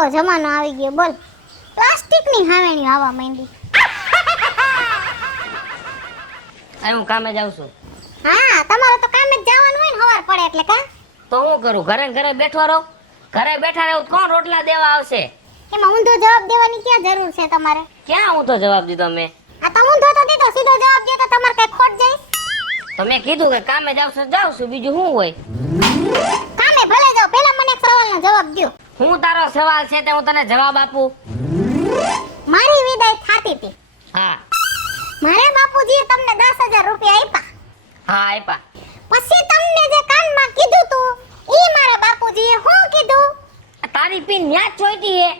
કેવો જમાનો આવી ગયો બોલ. પ્લાસ્ટિકની હાવેણી આવવા માંડી. હું કામે જાઉં છું. હા તમારે તો કામે જ જવાનું હોય ને સવાર પડે એટલે કા. તો હું કરું? ઘરે ઘરે બેઠો રહો? ઘરે બેઠા રહો કોણ રોટલા દેવા આવશે? એમાં ઊંધો જવાબ દેવાની ક્યાં જરૂર છે તમારે? ક્યાં ઊંધો જવાબ દીધો મેં? આ તો ઊંધો તો દીધો, સીધો જવાબ દે તો તમારે કઈ ખોટ જાય? તમે કીધું કે કામે જાઉં છું બીજું શું હોય? કામે ભલે જાઓ, પહેલા મને એક સવાલનો જવાબ દ્યો. હું તારો સવાલ છે તે હું તને જવાબ આપું? મારી વિદાય થાતી હતી. હા. મારા બાપુજીએ તમને 10,000 રૂપિયા આપ્યા. હા આપ્યા. પછી તમને જે કાનમાં કીધું તું ઈ મારા બાપુજીએ શું કીધું? તારી પીન ન્યા ચોઈટી હે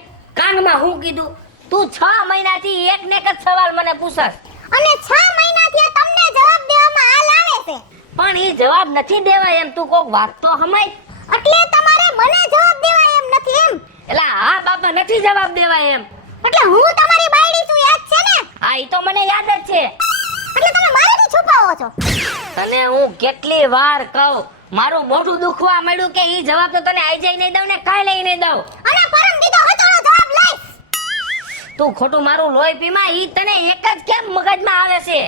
કાનમાં હું કીધું? તું 6 મહિનાથી એક ને એક જ સવાલ મને પૂછસ અને 6 મહિનાથી તમને જવાબ દેવામાં હાલ આવે છે. પણ ઈ જવાબ નથી દેવાય એમ. તું કોક વાત તો હમાય. એટલે તમારે મને જવાબ દેવાય એમ નથી એમ? એટલે હા બાપા નથી જવાબ દેવાય એમ. એટલે હું તમારી બાયડી છું યાદ છે ને? હા ઈ તો મને યાદ જ છે. એટલે તમે મારાથી છુપાવો છો. તને હું કેટલી વાર કહું, મારું મોઢું દુખવા મળ્યું કે ઈ જવાબ તો તને આઈ જાય નહીં દઉં ને કાલે લઈ નહીં દઉં. અને પરમ દીધો હતોનો જવાબ લઈશ. તું ખોટું મારું લોહી પીમાં ઈ તને એક જ કેમ મગજમાં આવે છે?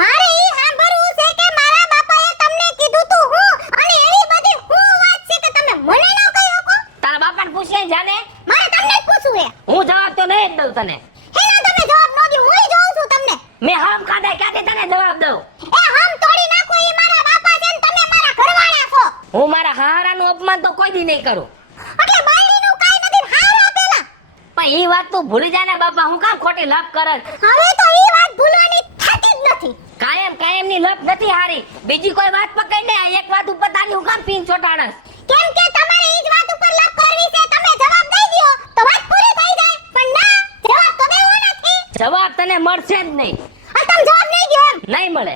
મારે ઈ સાંભળવું છે કે મારા બાપાએ તમને કીધું તું હું અને એવી બધી હું વાત છે કે તમે મને ન કહી શકો? તારા બાપાને પૂછીને જાને. મારે તમને જ પૂછવું છે. હું જવાબ તો નહીં જ દઉં તને. હેના તમે જવાબ ન દો, હું જોઉં છું તમને. મેં હમ કાઢે ક્યાંથી તને જવાબ દઉં? એ હમ તોડી નાખો, ઈ મારા બાપા છે ને તમે મારા ઘરવાળા છો. હું મારા હારાનું અપમાન તો કોઈ દી નહીં કરું. એટલે બાયડીનું કાઈ નથી હારા પેલા. પણ ઈ વાત તું ભૂલી જા ને બાપા, હું કામ ખોટી લપ કરસ? હવે તો ઈ વાત ભૂલવાની થતી જ નથી. કાયમ ની લપ નથી હારી. બીજી કોઈ વાત પકડ ને, આ એક વાત ઉપર તારી હું કામ પીન ચોટાડસ? કેમ કે તમારે ઈ જ વાત ઉપર લપ કરવી છે. તમે જવાબ દઈ દ્યો તો વાત પૂરી થઈ જાય. પણ ના, જવાબ તો દેવો નથી. જવાબ તને મળશે જ નહીં. આ તમે જવાબ નહીં દ્યો એમ. નહીં મળે.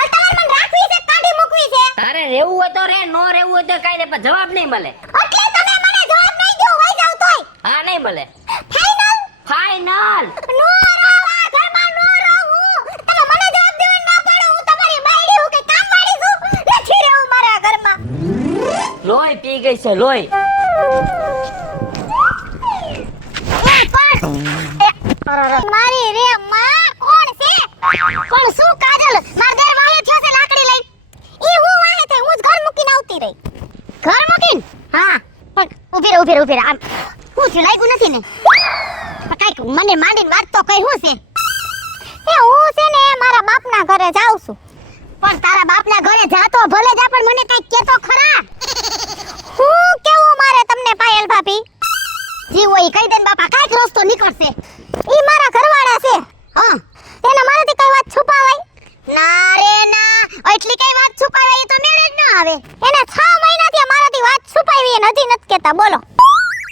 આ તમારે મને રાખવી છે કાઢી મૂકવી છે? તારે રહેવું હોય તો રે, નો રહેવું હોય તો કાઈ રે, પણ જવાબ નહીં મળે. એટલે તમે મને જવાબ નહીં દ્યો, વઈ જાવ તોય. હા નહીં મળે. ફાઇનલ? ફાઇનલ. નો રહો, આ ઘરમાં નો રહું. તમે મને જવાબ દેવા ના પાડો. હું તમારી બાયડી હું કે કામવાળી છું? નથી રહેવું મારા ઘરમાં. લોહી પી ગઈ છે લોહી. મારી રે માં કોણ છે? કોણ શું કાજલ? માર ઘર વાળે થયો છે લાકડી લઈ. ઈ હું વાહે થઈ, હું જ ઘર મૂકીને આવતી રહી. ઘર મૂકીને? હા. પણ ઉભી રે આમ હું છે લાગ્યું નથી ને? કાઈક મને માંડીને વાત તો કઈ હું છે? એ હું છે ને મારા બાપના ઘરે જાઉં છું. પણ તારા બાપના ઘરે જાતો ભલે જા, પણ મને કાઈક કે તો ખરા. હું કેવું મારે તમને પાયલ ભાભી? જીવો ઈ કહી દે ને બાપા, કાઈક રસ્તો નીકળશે. ઈ મારા ઘરવાળા છે. હા. એને મારાથી કઈ વાત છુપાવાય? ના રે ના, એટલી કઈ વાત છુપાવાય ઈ તો મેળે જ ન આવે. એને 6 મહિનાથી મારાથી વાત છુપાવી અને હજી નથી કહેતા. બોલો.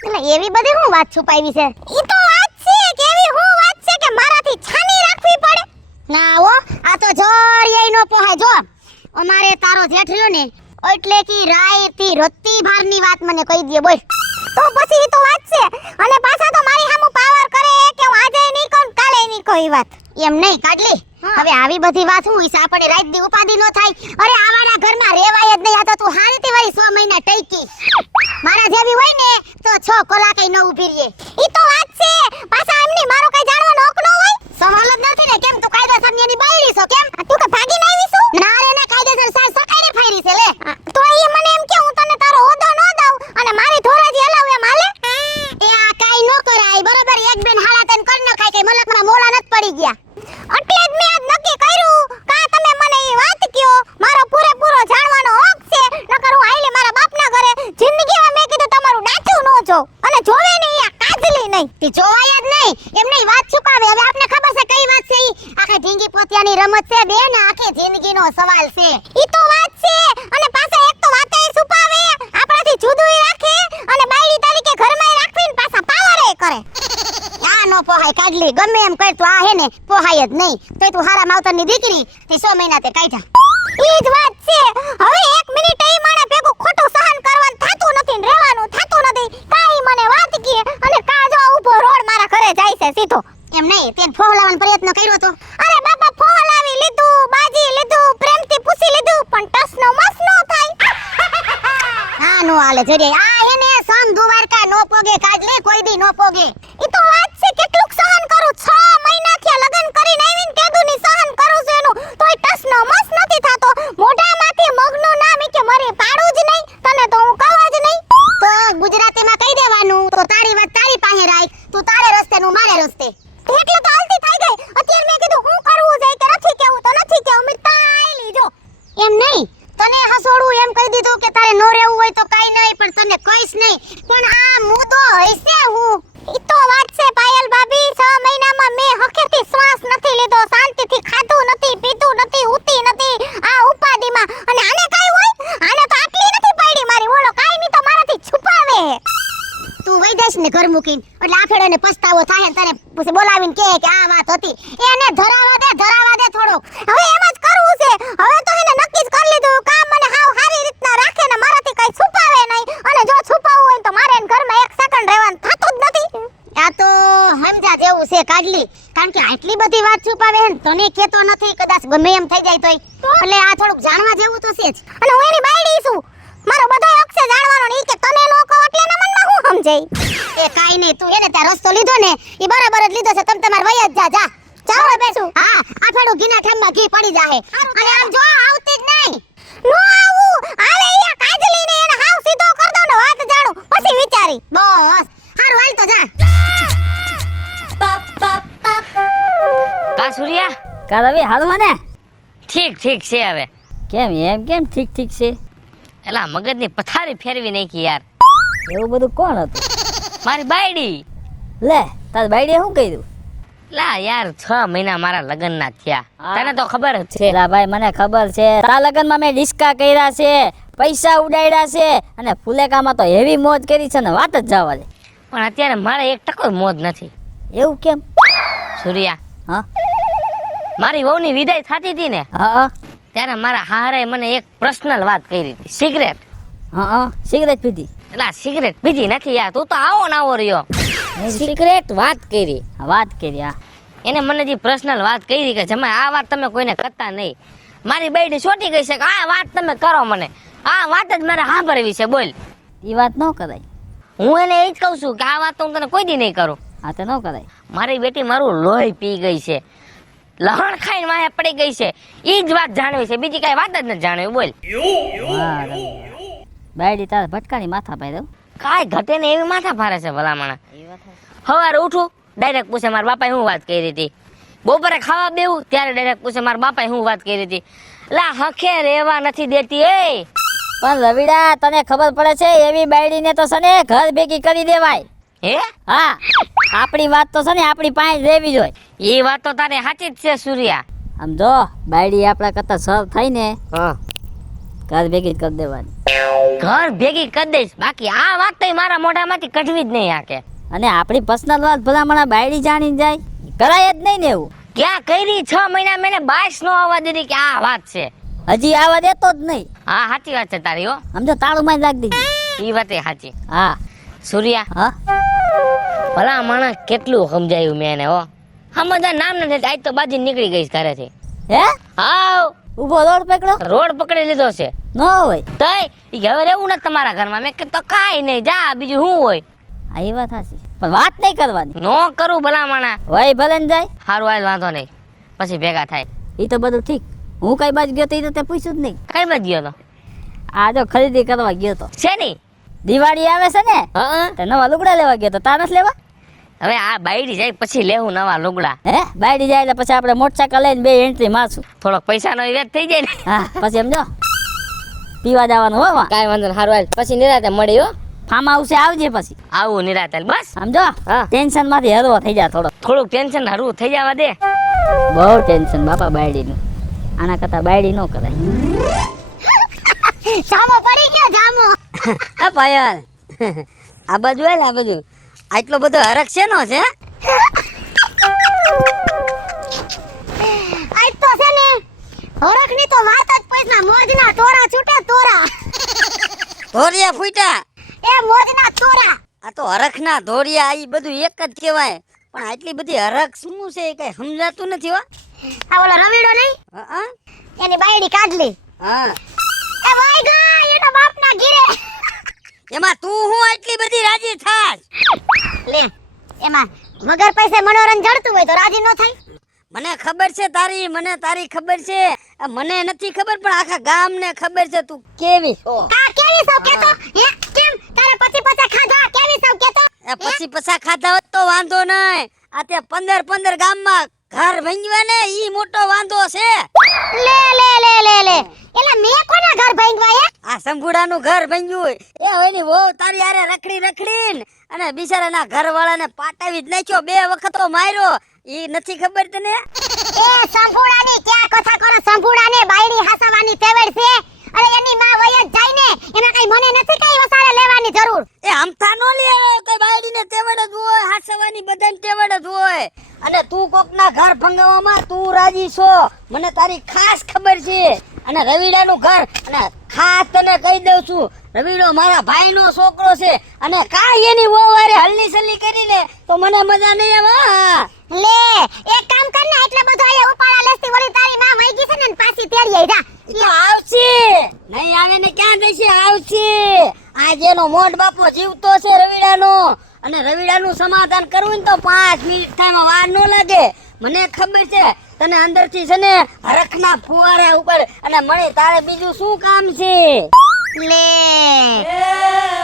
એટલે એવી બધી હું વાત છુપાવી છે? ઈ તો વાત છે કે એવી હું વાત છે કે મારાથી છાની રાખવી પડે? ના હો, આ તો જોરિયાઈ નો પોહાય. જો અમારે તારો જેઠ રહ્યો ને, એટલે કી રાયતી રત્તી ભારની વાત મને કહી દે. બોલ. તો પછી ઈ તો વાત છે. અને પાછા તો મારી સામું પાવર કરે કે હું આજે નહીં કહું કાલે નહીં કહું ઈ વાત. એમ નહીં કાઢલી. હવે આવી બધી વાત હું ઈસા આપણે રાત દી ઉપાધિ નો થાય. અરે આવાના ઘરમાં રેવાય જ નહીં. આ તો તું હારીતી વાળી 6 મહિના ટઈકી. મારા જેવી હોય ને તો 6 કલાકે ન ઊભી રહે. ઈ તો વાત છે. પાછા એમની મારો કઈ જાણવાનો હક ન હોય? સવાલ જ નથી ને. કેમ તું કાયદેસર ની બાયડી છો કેમ? તું કે ભાગીને આવી છું? ના રે ના, કાયદેસર સાય સકાઈને ફાયરી છે લે. તો ઈ મને એમ કે હું તને તારો હોદો ન દઉં અને મારી ધોરાજી હલાવ એમ હાલે? એ આ કાઈ ન કરાય બરોબર. એક બેન હાડા તન કર ન ખાય કે મલકના મોલા નત પડી ગયા. એટલે જ મેં આજ નક્કી કર્યું કા તમે મને ઈ વાત કયો. મારો પૂરેપૂરો જાણવાનો હક છે. નકર હું આઈલે મારા બાપના ઘરે જિંદગીમાં મેં કીધું તમારું ડાચું નો જો અને જોવે નહીં આ કાજલી નહીં. તી જોવાય જ નહીં. એમ નહીં વાત છુપાવે. હવે આપને ખબર છે કઈ વાત છે ઈ? આખા ઢીંગી પોતિયાની રમત છે બેન. આખી જિંદગીનો સવાલ છે. ઈ તો વાત છે. અને પાછા એક તો વાતે છુપાવે, આપણાથી જુદુંય રાખે અને બાયડી તરીકે ઘરમાં રાખવીને પાછા પાવરે કરે. આ નો પોહાય કાઢલી. ગમે એમ કર તું આ હે ને પોહાય જ નહીં. તોય તું હારા માવતરની દીકરી તે 6 મહિના તે કાઢ્યા. ઈ જ વાત છે. હવે 1 મિનિટ ઈ માણે ભેગું ખોટું સહન કરવાનું થાતું નથી ને રહેવાનું થાતું નથી. કાઈ મને વાત કી અને કા જો ઊભો રોડ મારા ઘરે જાય છે સીધો. એમ નહીં તેન ફોહલાવાનો પ્રયત્ન કર્યો તો? અરે બાપા ફોહલાવી લીધું, બાજી લીધું, પ્રેમથી પૂછી લીધું, પણ ટસ નો મસ નો થાય. હા નો હાલે જરી આ એને સંગ દ્વારકા નો પોગે કાજલે કોઈ દી નો પોગે ઈ તો વાત છે કેટલુંક સહન કરું 6 મહિના થયા લગન કરીને આવીને કેદુની સહન કરું છું એનું તોય ટસ નો મસ નથી થાતો મોઢામાંથી મગનું નામ ઈ કે મરી પાડું જ નહીં તને તો હું કહું જ નહીં તો ગુજરાતીમાં કહી દેવાનું તો તારી વાત તારી પાસે રાખ તું તારે રસ્તે નું મારે રસ્તે એટલે તો હાલતી થઈ ગઈ અત્યારે મેં કીધું હું કરવું છે કે નથી કેવું તો નથી કેવું મિત્તા આઈ લીજો એમ નહીં તને હસોડું એમ કહી દીધું કે તારે નો રહેવું હોય તો કાઈ નહીં પણ તને કઈશ નહીં પણ આ મુદ્દો હશે હું ઈ તો વાત છે પાયલ ભાભી 6 મહિનામાં મેં હકેથી શ્વાસ નથી લીધો શાંતિથી ખાધું નથી પીધું નથી ઉતી નથી આ ઉપાડીમાં અને આને કાઈ હોય આને તો આટલી નથી પડી મારી બોલો કાઈ નહીં તો મારાથી છુપાવે તું વઈ જઈશ ને ઘર મૂકીને એટલે આ ફેડોને પસ્તાવો થાય ને તને પછી બોલાવીને કહે કે આ વાત હતી એને ધરાવા દે થોડોક હવે એમ જ કરવું છે હવે તો એને નક્કી જ કરી લીધું કામ મને હાવ સારી રીતના રાખે ને મારાથી કઈ છુપાવે નહીં અને જો છુપાવવું હોય તો મારે એને ઘરમાં એક સેકન્ડ રહેવાનું થતું જ નથી આ તો સમજા જેવું છે કાઢલી કારણ કે આટલી બધી વાત છુપાવે ને તને કેતો નથી કદાચ ગમે એમ થઈ જાય તોય એટલે આ થોડુંક જાણવા જેવું તો છે જ અને હું એની બાયડી છું મારો બધો હક છે જાણવાનો ને ઈ કે તને નો કહો એટલે એના મનમાં હું સમજાય એ કાઈ નહીં તું એને ત્યાં રસ્તો લીધો ને ઈ બરાબર જ લીધો છે તમ તમાર વય જ જા ચાલો બેસું હા આ ફેડું ઘીના ઠેમમાં ઘી પડી જાહે અને આમ જો આવતી જ નહીં નો આવું હાલે અહીંયા કાજલીને એને હાવ સીધો કર દો ને વાત જાણું પછી વિચારી બસ હારું હાલ તો જા કા સૂર્યા કા રવિ હારું મને ઠીક છે હવે કેમ ઠીક છે એલા મગજની પથારી ફેરવી નાખી યાર એવું બધું કોણ હતું મારી બાયડી લે તાર બાઈડીએ શું કર્યું લા યાર 6 મહિના મારા લગ્ન ના થયા તને તો ખબર જ છે લા ભાઈ મને ખબર છે તારા લગ્નમાં મેં ડિસ્કા કર્યા છે પૈસા ઉડાડ્યા છે અને ફુલેકામાં તો એવી મોજ કરી છે ને વાત જ જવા દે પણ અત્યારે મારે 1% મોજ નથી એવું કેમ સૂર્યા હા મારી વહુની વિદાય થતી હતી ને હા ત્યારે મારા હારે મને એક પર્સનલ વાત કરી હતી સિગરેટ હા સિગરેટ પીધી એલા સિગરેટ પીધી નથી યાર તું તો આવો ને આવો રહ્યો સિગરેટ વાત કરી હા એને મને જે પર્સનલ વાત કરી કે જમાઈ આ વાત તમે કોઈને કરતા નહીં મારી બાયડી છોટી ગઈ છે કે આ વાત તમે કરો મને આ વાત જ મારે સાંભળવી છે બોલ એ વાત ન કરાય હું એને એ જ કહું છું કે આ વાત તો હું તને કોઈ દી નહીં કરું હા તો ન કરાય મારી બેટી મારું લોહી પી ગઈ છે લહણ ખાઈને વાહે પડી ગઈ છે ઈ જ વાત જાણવી છે બીજી કઈ વાત જ નથી જાણવી બોલ બાયડી તારા ભટકાની માથા પાઈ દઉં કાંઈ ઘટે ને એવી માથા ફારે છે ભલામણા સવારે ઉઠું ડાયરેક્ટ પૂછે મારા બાપાએ શું વાત કરી હતી બપોરે ખાવા બેવું ત્યારે ડાયરેક્ટ પૂછે મારા બાપાએ શું વાત કરી હતી લા હખે રહેવા નથી દેતી એ પણ રવિડા તને ખબર પડે છે એવી બાયડીને તો છે ને ઘર ભેગી કરી દેવાય હે હા આપણી વાત તો છે ને આપણી પાસે રહેવી જોઈએ એ વાત તો તારે સાચી જ છે સૂર્યા આમ જો બાયડી આપણા કરતા સર થાય ને હા ઘર ભેગી જ કરી દેવાની ઘર ભેગી કરી દઈશ બાકી આ વાત તો મારા મોઢામાંથી કઢવી જ નહીં આકે અને આપણી પર્સનલ વાત ભલામણા બાયડી જાણી જાય કરાય જ નહીં ને એવું ક્યાં કરી 6 મહિના મેને બાઈસ નો આવવા દીધી કે આ વાત છે હજી આવા દેતો જ નહીં હા સાચી વાત છે તારી હો સમજો તાળું માં લાગ દીધી એ વાત એ સાચી હા સૂર્યા હા ભલા માણસ કેટલું સમજાયું મેં એને હો સમજદાર નામ નથી આજ તો બાજી નીકળી ગઈ ઘરેથી હે હાવ ઉભો રોડ પકડો રોડ પકડી લીધો છે ન હોય તઈ ઈ હવે રહેવું નથી તમારા ઘરમાં મેં કીધું તો કાંઈ નહીં જા બીજું શું હોય આ એ વાત સાચી પણ વાત નહીં કરવાની નો કરું ભલા માણા હોય ભલે ને જાય સારું હાલ વાંધો નહીં પછી ભેગા થાય એ તો બધું ઠીક હું કઈ બાજુ ગયો તો એ તો તે પૂછ્યું જ નહીં કઈ બાજુ ગયો તો આ જો ખરીદી કરવા ગયો તો છે ની દિવાળી આવે છે ને હા તે નવા લુગડા લેવા ગયો તો તાર નથી લેવા હવે આ બાયડી જાય પછી લેવું નવા લુગડા હે બાયડી જાય એટલે પછી આપણે મોટરસાયકલ લઈને 2 એન્ટ્રી મારશું થોડોક પૈસાનો વેત થઈ જાય ને હા પછી સમજો પીવા જવાનું હો કાંઈ વાંધો નહીં સારું હાલ પછી નિરાતે મળી હો ફાર્મ હાઉસે આવજે પછી આવું નિરાતે બસ સમજો હા. ટેન્શન માંથી હરવો થઈ જાય થોડુંક ટેન્શન હરવું થઈ જવા દે બહુ ટેન્શન બાપા બાયડીનું આના કરતા બાયડી ન કરાય જામો પડી ગયો જામો આ પાયલ આ બાજુ આય આ બાજુ આટલો બધો હરખ છે નો છે આજ તો છે ને હરખની તો વાત જ પૈસા મોજના તોરા છૂટે તોરા ધોરિયા ફૂટ્યા એ મોજના તોરા આ તો હરખ ના ધોરિયા આ બધું એક જ કહેવાય પણ આટલી બધી હરખ શું છે એ કઈ સમજાતું નથી હો આ ઓલો રવીડો નહીં હા એની બાયડી કાઢલી હા એ વાઈ ગા એનો બાપના ઘીરે એમાં તું હું એટલી બધી રાજી થાસ? લે એમાં વગર પૈસે મનોરંજન જડતું હોય તો રાજી ન થાય. મને ખબર છે તારી, મને તારી ખબર છે. આ મને નથી ખબર પણ આખા ગામને ખબર છે તું કેવી છો. આ કેવી સૌ કેતો હે કેમ તારે પછી પછા ખાધા કેવી સૌ કેતો એ પછી પછા ખાધા હોત તો વાંધો નહીં. આ તે 15 ગામમાં ઘર ભાંગ્યા ને ઈ મોટો વાંધો છે. લે લે લે લે લે એટલે મેં કોના ઘર ભાંગવા આ સંભુડાનું ઘર ભાંગ્યું એ હોયની વહુ તારી હારે રખડીને અને બિચારાના ઘરવાળાને પાટાવી જ નાખ્યો. 2 વખત તો માર્યો. ઈ નથી ખબર તને? એ સંભુડાની ક્યાં કથા કરો. સંભુડાને બાયડી હાસવાની તેવડ છે અને એની માં વય જ જાય ને એમાં કઈ મને નથી કઈ વસારે લેવાની જરૂર. એ અમથા નો લે કે બાયડીને તેવડ જ હોય, હાસવાની બધાને તેવડ જ હોય. અને તું કોકના ઘર ભંગાવવામાં તું રાજી છો, મને તારી ખાસ ખબર છે. અને રવિડાનું ઘર અને ખાસ તને કહી દઉં છું, રવિડો મારા ભાઈનો છોકરો છે અને કાંઈ એની વહુ હારે હલ્લી સલ્લી કરીને તો મને મજા નહીં આવે. લે એક કામ કર ને એટલે બધો આયા ઉપાડા લેસતી વળી તારી માં વઈ ગઈ છે ને પાછી તેડી આઈ જા. ઈ તો આવશે નહીં આવે ને ક્યાં જશે? આવશે. આજ એનો મોટ બાપો જીવતો છે રવિડાનો અને રવિડાનું સમાધાન કરવું ને તો 5 મિનિટ થાયમાં વાર ન લાગે. મને ખબર છે તને અંદરથી છે ને હરખના ફુવારા ઉપર અને મને તારે બીજું શું કામ છે? લે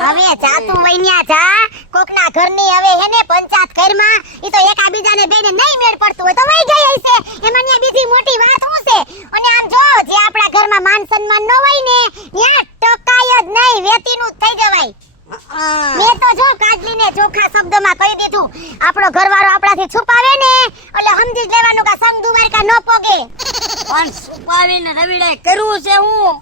હવે જા તું વઈન્યા જા કોકના ઘરની હવે હેને પંચાયત ઘરમાં ઈ તો એકાબીજાને બેને નહીં મેળ પડતું હોય તો વઈ ગઈ હશે. એમાં ન્યા બીજી મોટી વાત શું છે? અને આમ જો જે આપણા ઘરમાં માન સન્માન ન હોય ને ન્યા ટકાય જ નહીં, વેતીનું જ થઈ જવાય. મેં તો જો કાજલીને ચોખા શબ્દમાં કહી દીધું આપણો ઘરવાળો આપણાથી છુપાવે ને એટલે સમજી જ લેવાનું કે સંગ દુમારકા ન પોગે. પણ છુપાવીને રવિડાએ કરવું છે હું?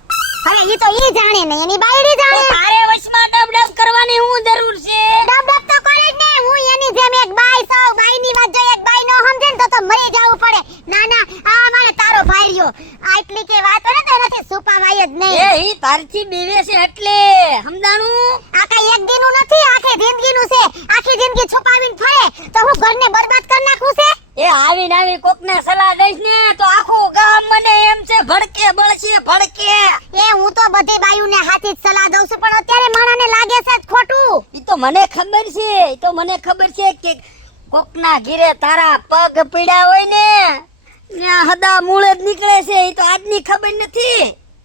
હવે ઈ તો ઈ જાણે ને એની બાયડી જાણે. તારે વશમાં ડબ કરવાની હું જરૂર છે? ડબ તો કરે જ ને. હું એની જેમ એક બાઈ સૌ બાઈની વાત જો એક બાઈ નો સમજે ને તો મરી જાવું પડે. ના ના આ મારે તારો ભાઈ રહ્યો આટલી કે વાત ને તો નથી છુપાવાય જ નહીં. એ ઈ તારથી બીવે છે એટલે સમજાણું? આ કઈ એક દીનું નથી આખી જિંદગીનું છે. આખી જિંદગી છુપાવીને ફરે તો હું ઘરને બરબાદ કરી નાખું છે. એ આવી કોકને સલાહ દઈશ ને તો આખું ગામ મને એમ છે ભડકે બળશે ભડકે. એ હું તો બધી બાયુને હાથી જ સલાહ દઉં છું પણ અત્યારે માણાને લાગે છે જ ખોટું. ઈ તો મને ખબર છે, ઈ તો મને ખબર છે કે કોકના ઘીરે તારા પગ પીડા હોય ને ત્યાં હદા મૂળે જ નીકળે છે. ઈ તો આજની ખબર નથી.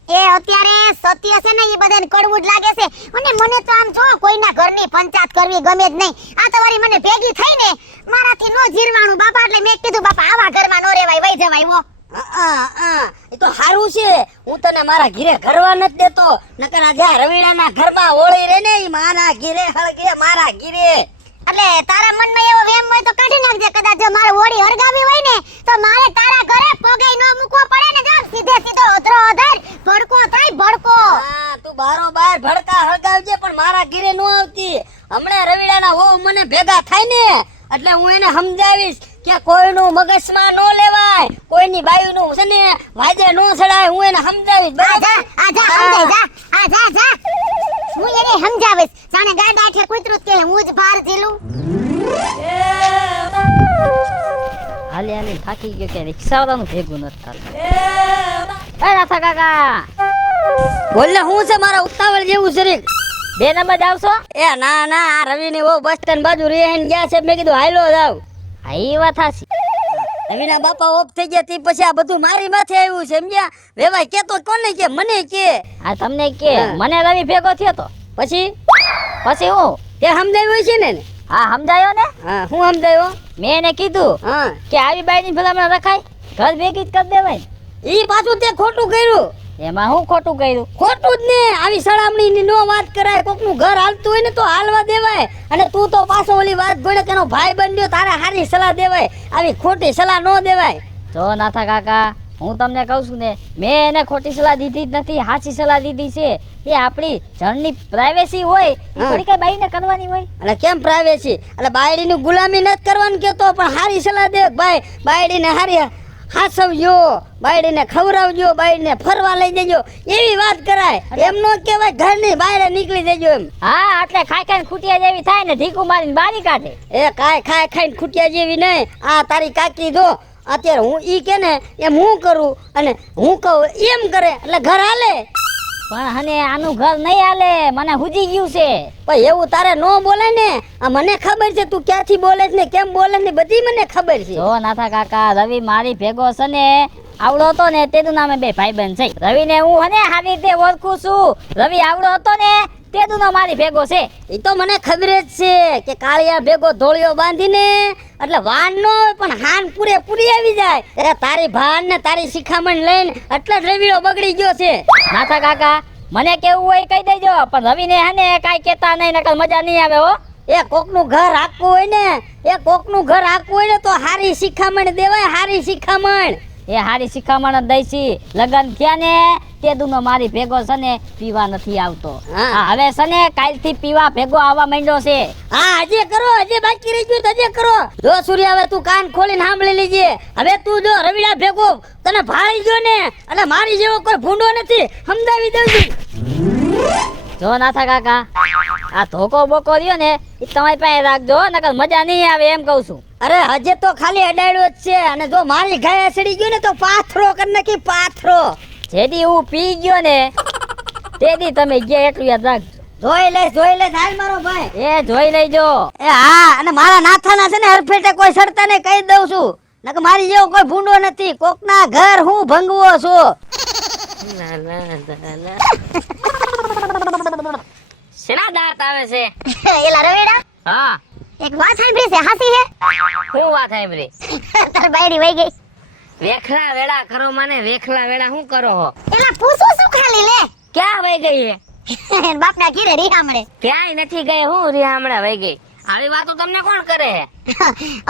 એ અત્યારે સત્ય છે ને એ બધાને કડવું જ લાગે છે. અને મને તો આમ જો કોઈના ઘરની પંચાયત કરવી ગમે જ નહીં. આ તો વારી મને ભેગી થઈ ને મારાથી નો જીરવાનું બાપા એટલે મેં કીધું બાપા આવા ઘરમાં નો રેવાય વઈ જવાય હો. એ તો હારું છે હું તને મારા ઘીરે ઘરવા નથી દેતો. નકર આ જ્યાં રવિડાના ઘરમાં ઓળી રે ને ઈ મારા ઘીરે હળગે મારા ઘીરે. એટલે તારા મનમાં એવો વેમ હોય તો કાઢી નાખજે. કદાચ જો મારે ઓડી હરગાવી હોય ને તો મારે તારા ઘરે પગાઈ નો મૂકવો પડે ને. જો સીધે સીધો અધરો અધર ભડકો થાય ભડકો. તું બારો બાર ભડકા હળગાવજે પણ મારા ઘીરે નો આવતી. હમણાં રવિડાના વહુ મને ભેગા થાય ને એટલે હું એને સમજાવીશ કે કોઈનું મગજમાં નો લેવાય, કોઈની બાયુનું છે ને વાજે નો ચડાય. હું એને સમજાવીશ. હું એને સમજાવીશ. જાણે ગાડા ઠે કૂતરું કે હું જ ભાર ઝીલું. હાલી થાકી ગયો કે રિક્ષાવાળાનું ભેગું નથી થતું. એ નાથા કાકા બોલે હું છે મારા ઉતાવળ જેવું શરીર? 2 નંબર આવશો? એ ના ના આ રવિની વહુ બસ સ્ટેન્ડ બાજુ રહીને ગયા છે. મેં કીધું હાલો જાવ. હા એ વાત હાચી. રવિના બાપા ઓફ થઈ ગયા તે પછી આ બધું મારી માથે આવ્યું છે સમજ્યા? વેવાય કેતો કોને કે મને કે આ તમને કે મને રવિ ભેગો થયો તો પછી હું તે સમજાવ્યું છે ને? હા સમજાયો ને. હા હું સમજાવ્યો? મેં એને કીધું હા કે આવી બાઈની ભલામણ રખાય ઘર ભેગી જ કરી દેવાય. ઈ પાછું તે ખોટું કર્યું. એમાં હું ખોટું કર્યું? ખોટું જ ને. આવી સળામણીની નો વાત કરાય. કોકનું ઘર હાલતું હોય ને તો હાલવા દેવાય. અને તું તો પાછો ઓલી વાત ગોળે કે એનો ભાઈ બન્યો તારે હારી સલાહ દેવાય. આવી ખોટી સલાહ નો દેવાય. જો નાથા કાકા હું તમને કહું છું ને મેં એને ખોટી સલાહ દીધી જ નથી, સાચી સલાહ દીધી છે. એ આપણી જણની પ્રાઇવેસી હોય એ થોડી કઈ બાઈને કરવાની હોય. અને કેમ પ્રાઇવેસી? એટલે બાયડીની ગુલામી નથી કરવાનું કેતો પણ હારી સલાહ દે. ભાઈ બાયડીને હારી હાસવજો, બાયડીને ખવડાવજો, બાયડીને ફરવા લઈ જજો એવી વાત કરાય. એમ નો કહેવાય ઘરની બહાર નીકળી જજો એમ. હા એટલે ખાઈ ખૂટિયા જેવી થાય ને ઢીકું મારીને બારી કાઢે. એ ખાઈને ખૂટિયા જેવી નહીં. આ તારી કાકી જો અત્યારે હું ઈ કે ને એમ હું કરું અને હું કહું એમ કરે એટલે ઘર હાલે. પણ હને આનું ઘર નહીં હાલે, મને હુજી ગયું છે. પણ એવું તારે નો બોલે ને. આ મને ખબર છે તું ક્યાંથી બોલે છે ને કેમ બોલે ને બધી મને ખબર છે. જો નાથા કાકા, રવિ મારી ભેગો છે ને આવડો હતો ને તેનું નામે બે ભાઈબંધ છે. રવિ ને હું હને સારી રીતે ઓળખું છું. રવિ આવડો હતો ને તેનું નામ મારી ભેગો છે. એ તો મને ખબર જ છે કે કાળિયા ભેગો ધોળિયો બાંધીને એટલે વાન નો હોય પણ હાન પૂરી આવી જાય. અરે તારી ભાન ને તારી શિખામણ લઈને એટલે જ રવિડો બગડી ગયો છે. નાથા કાકા, મને કેવું હોય કહી દેજો, પણ રવિ ને હને કાઈ કેતા નહીં, નકર મજા નહીં આવે હો. એ કોકનું ઘર હાકવું હોય ને તો હારી શિખામણ દેવાય, હારી શિખામણ. એ હારી શિખામણ જ દઈશી. લગન થયા ને તે દુનો મારી ભેગો છે ને પીવા નથી આવતો. હા. હા, હવે છે ને કાલથી પીવા ભેગો આવવા માંડ્યો છે. હા હજે કરો, હજે બાકી રહી ગયું તો હજે કરો. જો સૂર્ય હવે તું કાન ખોલીને સાંભળી લેજે. હવે તું જો રવિડા ભેગો તને ભાળી ગયો ને એટલે મારી જેવો કોઈ ભૂંડો નથી, સમજાવી દઉં છું. જો નાથા કાકા, આ ધોકો બોકો રહ્યો ને એ તમારી પાસે રાખજો, નકર મજા નહીં આવે એમ કહું છું. અરે હજે તો ખાલી અડાડ્યો જ છે અને જો મારી ગાય સડી ગયો ને તો પાથરો કરી નાખી, પાથરો. જેથી હું પી ગયો ને તેથી તમે ગયા એટલું યાદ રાખજો. જોઈ લે હાલ મારો ભાઈ. એ જોઈ લેજો. એ હા, અને મારા નાથાના છે ને હરફેટે કોઈ સડતા ને કહી દઉં છું, નકર મારી જેવો કોઈ ભૂંડો નથી. કોકના ઘર હું ભંગવો છું. શેના દાંત આવે છે? એલા રવિડા, હા, એક વાત સાંભળી છે, હાસી છે? શું વાત સાંભળી? તાર બાયડી વઈ ગઈ. વેખલા વેડા કરો મને, વેખલા વેડા શું કરો હો? એલા પૂછું શું ખાલી લે. ક્યાં વહી ગઈ હે? બાપના ઘીરે રીહામણે. ક્યાંય નથી ગઈ, હું હમણાં વહી ગઈ. આવી વાતો તમને કોણ કરે હે?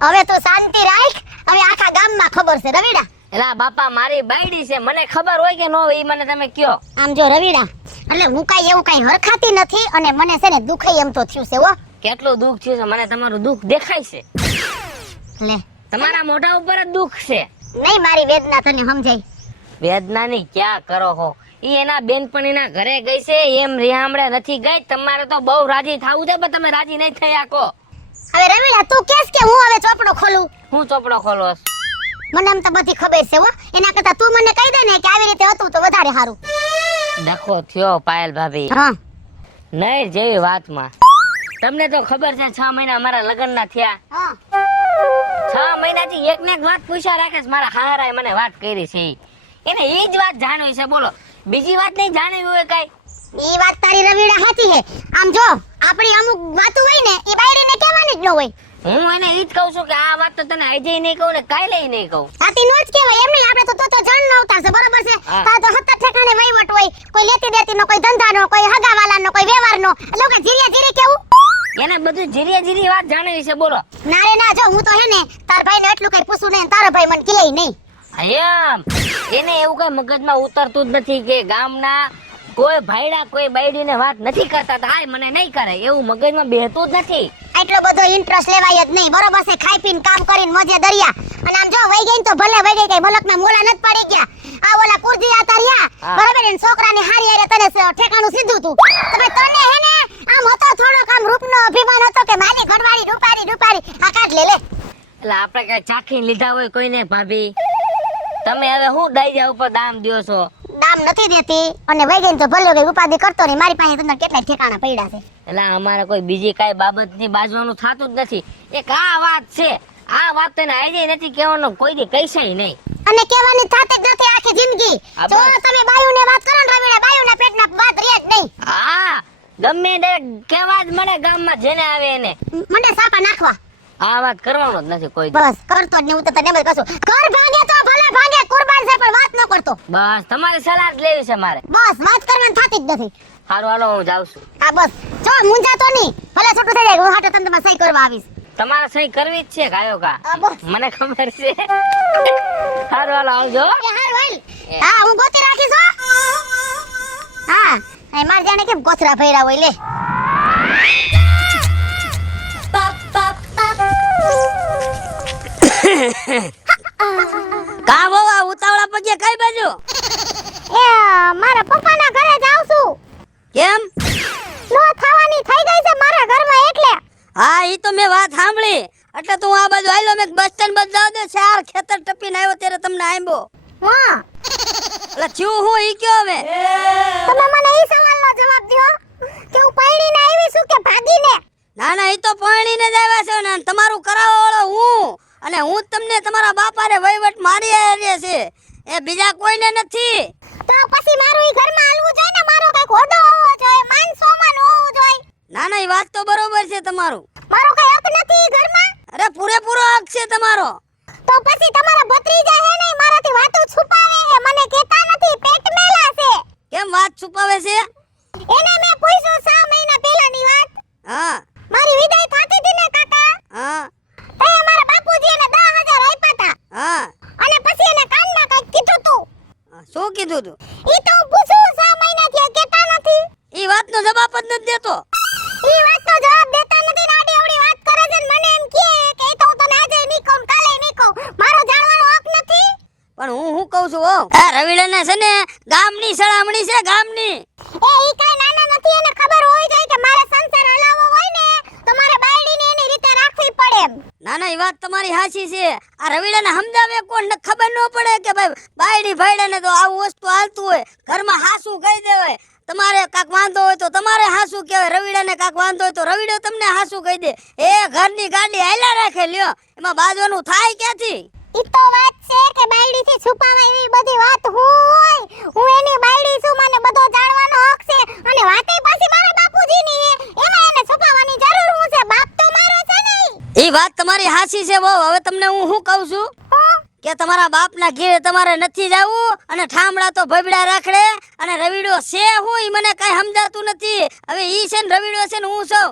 હવે તો શાંતિ રાખ, હવે આખા ગામમાં ખબર છે રવિડા. એલા બાપા, મારી બાયડી છે, મને ખબર હોય કે ન હોય ઈ મને તમે કયો. આમ જો રવિડા, એટલે હું કાઈ એવું કાઈ હરખાતી નથી અને મને છે ને દુખે એમ તો થયું છે હો. કેટલું દુઃખ થયું છે મને, તમારું દુઃખ દેખાય છે. લે તમારા મોઢા ઉપર જ દુઃખ છે. નહીં, મારી વેદના તને સમજાય. વેદનાની ક્યાં કરો હો? ઈ એના બેનપણીના ઘરે ગઈ છે, એમ રિહામણે નથી ગઈ. તમારે તો બહુ રાજી થાવું છે, પણ તમે રાજી નહીં થયા કો. હવે રવિડા, તું કેસ કે હું હવે ચોપડો ખોલું? હું ચોપડો ખોલો? મને આમ તો બધી ખબર છે હો. એના કરતા તું મને કહી દે ને કે આવી રીતે હતું તો વધારે સારું. ડખો થયો પાયલ ભાભી, હા, નહીં જેવી વાતમાં. તમને તો ખબર છે 6 મહિના અમારા લગ્નના થયા. હા. 6 મહિનાથી એક ને એક વાત પૂછ્યા રાખે છે. મારા હારાએ મને વાત કરી છે ઈ. એને ઈ જ વાત જાણવી છે, બોલો બીજી વાત નહીં જાણવી હોય કઈ? ઈ વાત તારી રવિડા સાચી છે. આમ જો આપણી અમુક વાતો હોય ને ઈ બાયડીને કહેવાની જ ન હોય. હું એને ઈ જ કહું છું કે આ વાત તો તને આજે નહીં કહું ને કાલે નહીં કહું. સાતી નો જ કહેવાય. એમ નહીં, આપણે તો જણ નો અવતાર છે, બરોબર છે? હા. તાર તો 70 ઠેકાણે વહીવટ હોય, કોઈ લેતી દેતી નો, કોઈ ધંધાનો, કોઈ હગાવાલાનો, કોઈ વ્યવહારનો. એટલે કે જીરિયા જીરી કેવું? એને બધું જીરી જીરી વાત જાણવી છે, બોલો. ના રે ના, જો હું તો હે ને તાર ભાઈને એટલું કઈ પૂછું નહીં, તારો ભાઈ મને કહે નહીં. એમ એને એવું કઈ મગજમાં ઉતરતું જ નથી કે ગામના કોઈ ભાઈડા કોઈ બાયડીને વાત નથી કરતા તો હાય મને નહીં કરે, એવું મગજમાં બેહતું જ નથી. એટલો બધો ઇન્ટરેસ્ટ લેવાય જ નહીં, બરોબર છે? ખાઈ પીને કામ કરીને મજે દરિયા. અને આમ જો વઈ ગઈ ને તો ભલે વઈ ગઈ, કઈ મલકમાં મોલા નથી પડી ગયા. આ ઓલા કુરજી આતા રહ્યા, હા. બરાબર ને? છોકરાની હારી હારે તને ઠેકાણું સીધું તું. તો ભાઈ તને હે ને આમ હતો થોડોક આમ રૂપનો અભિમાન હતો કે મારી ઘરવાળી રૂપારી આ કાઢ લે. એટલે આપણે કઈ ચાખીને લીધા હોય કોઈને ભાભી? તમે હવે હું ડાયજા ઉપર દામ દ્યો છો? દામ નથી દેતી અને વઈ ગઈ ને તો ભલે ગઈ, ઉપાધિ કરતો નહીં. મારી પાસે તમને કેટલા ઠેકાણા પડ્યા છે. એટલે અમારે કોઈ બીજી કઈ બાબતની બાજવાનું થતું જ નથી. એક આ વાત છે, આ વાત તને આજે નથી કહેવાનો, કોઈ દી કહીશ નહીં. અને કહેવાની થાતી જ નથી આખી જિંદગી. આ જો બસ. તમે બાયુને વાત કરો ને રવિડા, બાયુના પેટના વાત રહે જ નહીં. હા, ગમે તે કહેવા જ મને ગામમાં જેને આવે એને મને સાપા નાખવા. આ વાત કરવાનો જ નથી કોઈ દી. બસ કરતો જ નહીં. હું તો તને એમ જ કહું છું, ઘર ભાંગે તો ભલે ભાંગે, કુરબાન છે પણ વાત ન કરતો. બસ તમારી સલાહ જ લેવી છે મારે. બસ વાત કરવાની થાતી જ નથી. સારું હાલો હું જાઉં છું. હા બસ, જો મુંજાતો નહીં, ભલે છૂટું થઈ જાય. હું હાટે તમને તમારે સહી કરવા આવીશ. તમારે સહી કરવી જ છે ગાયો કા, હા, બસ. મને ખબર છે. સારું હાલો આવજો. એ હારું હાલ. હા, હું ગોતી રાખીશ હો. હા, અહીં મારે જાણે કેમ કોથરા ભર્યા હોય લે. કા બાબા ઉતાવળા પગે કઈ બાજુ? એ મારા પપ્પાના ઘરે જાઉં છું. કેમ? નો થવાની થઈ ગઈ છે મારા ઘરમાં એટલે. હા ઈ તો મેં વાત સાંભળી એટલે તું આ બાજુ આયલો. મેં બસ સ્ટેન્ડ બસ જાવ દે, ચાર ખેતર ટપીને આવ્યો ત્યારે તમને આંબો. હા એટલે ચિયું હું ઈ કયો હવે તમે મને ઈ સવાલનો જવાબ દ્યો કે હું પૈણીને આવી છું કે ભાગીને? ના ના ઈ તો પરણીને જ આવ્યા છો ને તમારું કરાવવા વાળો હું અને હું જ તમને તમારા બાપાને વહીવટ મારી આવ્યા છે એ બીજા કોઈને નથી તો પછી મારું ઈ ઘરમાં હાલવું જોઈએ ને, મારો કઈક હોદો હોવો જોઈએ, માન સન્માન હોવું જોઈએ. ના ના ઈ વાત તો બરોબર છે તમારું મારો કઈ હક નથી ઈ ઘરમાં? અરે પૂરેપૂરો હક છે તમારો તો પછી તમારા ભત્રીજા હે ને ઈ મારાથી વાતો છુપાવે હે, મને કહેતા નથી, પેટ મેલા છે. કેમ વાત છુપાવે છે એને મેં પૂછ્યું 6 મહિના પહેલાની વાત, હા મારી વિદાય થાતી હતી ને કાકા, હા તે અમારા બાપુજી એને 10,000 આપ્યા હતા હા અને પછી એને કાનમાં કઈક કીધું તું. શું કીધું તું ઈ તો હું પૂછું 6 મહિનાથી કહેતા નથી. ઈ વાતનો જવાબ જ નથી દેતો ઈ વાતનો જવાબ દેતા નથી ને આડી અવળી વાત કરે છે ને મને એમ કહે કે ઈ તો હું તને આજે નહીં કહું કાલે નહીં કહું, મારો જાણવાનો હક નથી. પણ હું કહું છું હો આ રવિડાને છે ને ગામની સળામણી છે ગામની એ ઈ કાઈ નાના નથી, એને ખબર હોવી જોઈએ કે મારે સંસાર હલાવવો હોય ને તો મારે બાયડીને એની રીતે રાખવી પડે એમ. ના ના ઈ વાત તમારી હાચી છે આ રવિડાને સમજાવે કોણ ને ખબર ન પડે કે ભાઈ બાયડી ભાઈડાને તો આવું વસ્તુ હાલતું હોય ઘરમાં હાસુ કહી દેવાય તમારે કાક વાંધો હોય તો તમારે હાસુ કહેવાય રવિડાને કાક વાંધો હોય તો રવિડો તમને હાસુ કહી દે એ ઘરની ગાડી હાલ્યા રાખે લ્યો એમાં બાજવાનું થાય ક્યાંથી ઈ તો વાત છે કે બાયડીથી છુપાવાય એવી બધી વાત હોય, હું એની બાયડી છું, મને બધો જાણવાનો હક છે અને વાતે પાછી મારા બાપુજીની છે, એમાં એને છુપાવવાની જરૂર હું છે? બાપ તો મારો છે ને ઈ. ઈ વાત તમારી હાચી છે બહુ હવે તમને હું શું કહું છું કે તમારા બાપના ઘરે તમારે નથી જાવું અને ઠામડા તો ભબડા રાખડે અને રવિડો છે હું ઈ મને કઈ સમજાતું નથી હવે ઈ છે ને રવિડો છે ને હું છું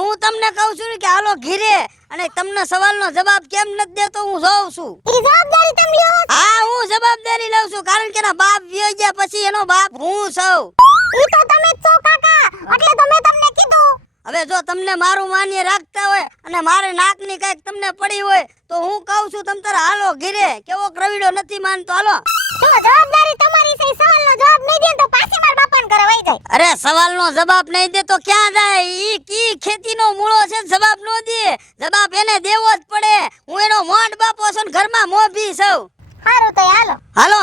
હું તમને કહું છું ને કે હાલો ઘરે અને તમને સવાલનો જવાબ કેમ નથી દેતો હું જોઉં છું ઈ જવાબદારી તમે લ્યો. હા હું જવાબદારી લઉં છું કારણ કે એના બાપ વ્યો ગયા પછી એનો બાપ હું છું ઈ તો તમે જ છો કાકા, એટલે તો મેં તમને કીધું. હવે જો તમને મારું માન્ય રાખતા હોય અને મારે નાકની કઈક તમને પડી હોય તો હું કહું છું તમ તારે હાલો ઘરે કેવો રવિડો નથી માનતો હાલો જો જવાબદારી તમારી છે, ઈ સવાલનો જવાબ નહીં દે તો પાછી મારા બાપાને ઘરે વઈ જાય. અરે સવાલનો જવાબ નહીં દે તો ક્યાં જાય ઈ કી ખેતીનો મૂળો છે જવાબ નો દે જવાબ એને દેવો જ પડે હું એનો મોઢ બાપો છું ને ઘરમાં મોભી છું હારું તો હાલો. હાલો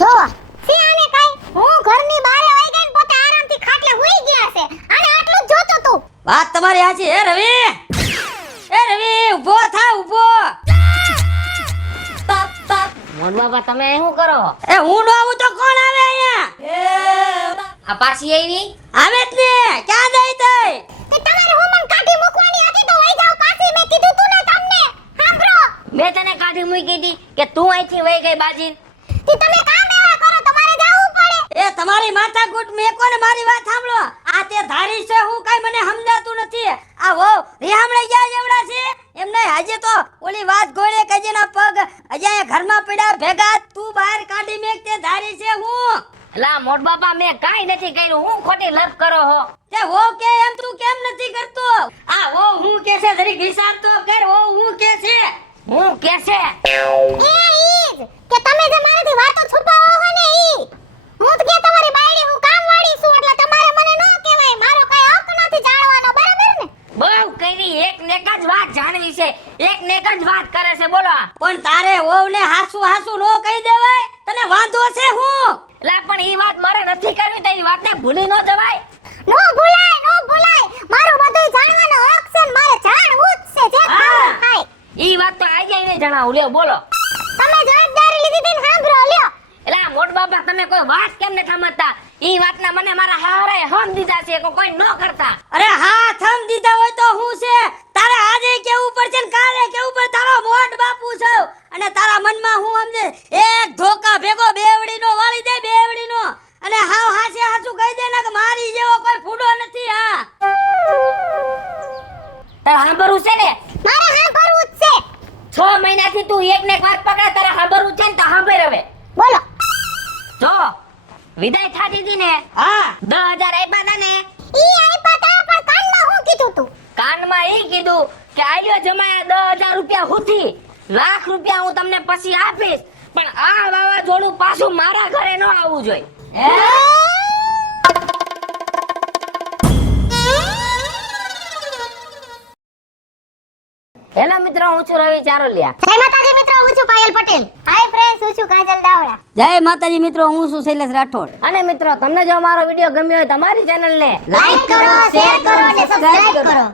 જો સિયાને કાઈ હું ઘરની બહાર વઈ ગઈ ને પોતે આરામથી ખાટલે હુઈ ગયા છે અને આટલું જ જોતો તું. વાત તમારી સાચી હે રવિ ઊભો થા ઊભો મોટ બાપા તમે શું કરો? એ હું નો આવું તો કોણ આવે અહીંયા આ પાછી આવી? આવે જ ને ક્યાં જાય તઈ તે તમારે હું મને કાઢી મૂકવાની હતી તો વઈ જાવ પાછી, મેં કીધું તું ને તમને. સાંભળો, મેં તને કાઢી મૂકી હતી કે તું અહીંથી વહી ગઈ બાજી? તે તમે કામ એવા કરો તમારે જાવું પડે. એ તમારી માથા કૂટ મેકો ને મારી વાત સાંભળો આ તે ધારી છે હું કઈ મને સમજાતું નથી આ વો રિહામણે ગયા જેવડા છે એમને આજે તો ઓલી વાત ગોળે કજે ના પગ અજાય ઘરમાં પડ્યા ભેગા તું બહાર કાઢી મેક તે ધારી છે હું લા મોટ બાપા મેં કાઈ નથી કર્યું, હું ખોટી લપ કરો હો. તે હો કે એમ તું કેમ નથી કરતો આ વો હું કે છે જરી વિચાર તો કર વો હું કે છે હું કે છે એ ઈજ કે તમે જે મારાથી વાતો છુપાવો છો ને ઈ. હું તો કે તમારી બાયડી હું કામવાળી છું એટલે તમારે મને ન કહેવાય, મારો કઈ હક નથી જાણવાનો, બરાબર ને? બહુ કરી એક ને એક જ વાત જાણવી છે, એક ને એક જ વાત કરે છે, બોલો. પણ તારે વહુ ને હાસુ હાસુ નો કહી દેવાય તને વાંધો છે હું લા પણ ઈ વાત મારે નથી કરવી તો ઈ વાતને ભૂલી ન જવાય. નો ભૂલાય, નો ભૂલાય, મારું બધું જાણવાનો હક છે ને મારે જાણવું જ છે જે હા. થાય. ઈ વાત તો આજે આવીને જણાવું, લ્યો બોલો. તમે જવાબદારી લીધી હતી ને સાંભળો લ્યો. એલા મોટ બાપા તમે કોઈ વાત કેમ નથી સમજતા? ઈ વાતના મને મારા હારે હમ દીધા છે કોઈ ન કરતા. અરે હા થમ દીધા હોય તો હું છે તારે આજે કેવું પડશે ને કાલે કેવું પડે તારો મોટ બાપુ છો અને તારા મનમાં હું સમજે એક ધોકા ભેગો બેવડીનો વાળી દે બેવડીનો અને હાવ હાસે હાચું કહી દે ને કે મારી જેવો કોઈ ફૂડો નથી હા તારે સાંભળવું છે ને? મારે સાંભળવું જ છે. 6 મહિનાથી તું એક ને એક વાત પકડે, તારે સાંભળવું છે ને તો સાંભળ હવે. બોલો. જો વિદાય થાતી હતી ને હા 10,000 આપ્યા હતા ને ઈ આપ્યા તા પણ કાનમાં હું કીધું તું? કાનમાં ઈ કીધું કે આલ્યો જમાયા 10,000 રૂપિયા હુથી લાખ રૂપિયા હું તમને પછી આપીશ પણ આ વાવાઝોડું પાછું મારા ઘરે ન આવવું જોઈએ. હે? હેલો મિત્રો, હું છું રવિ ચારોલિયા. જય માતાજી મિત્રો, હું છું પાયલ પટેલ. હાય ફ્રેન્ડ્સ, હું છું કાજલ દાવડા. જય માતાજી મિત્રો, હું છું શૈલેષ રાઠોડ. અને મિત્રો, તમને જો અમારો વિડીયો ગમ્યો હોય તો અમારી ચેનલને લાઈક કરો, શેર કરો અને સબસ્ક્રાઇબ કરો.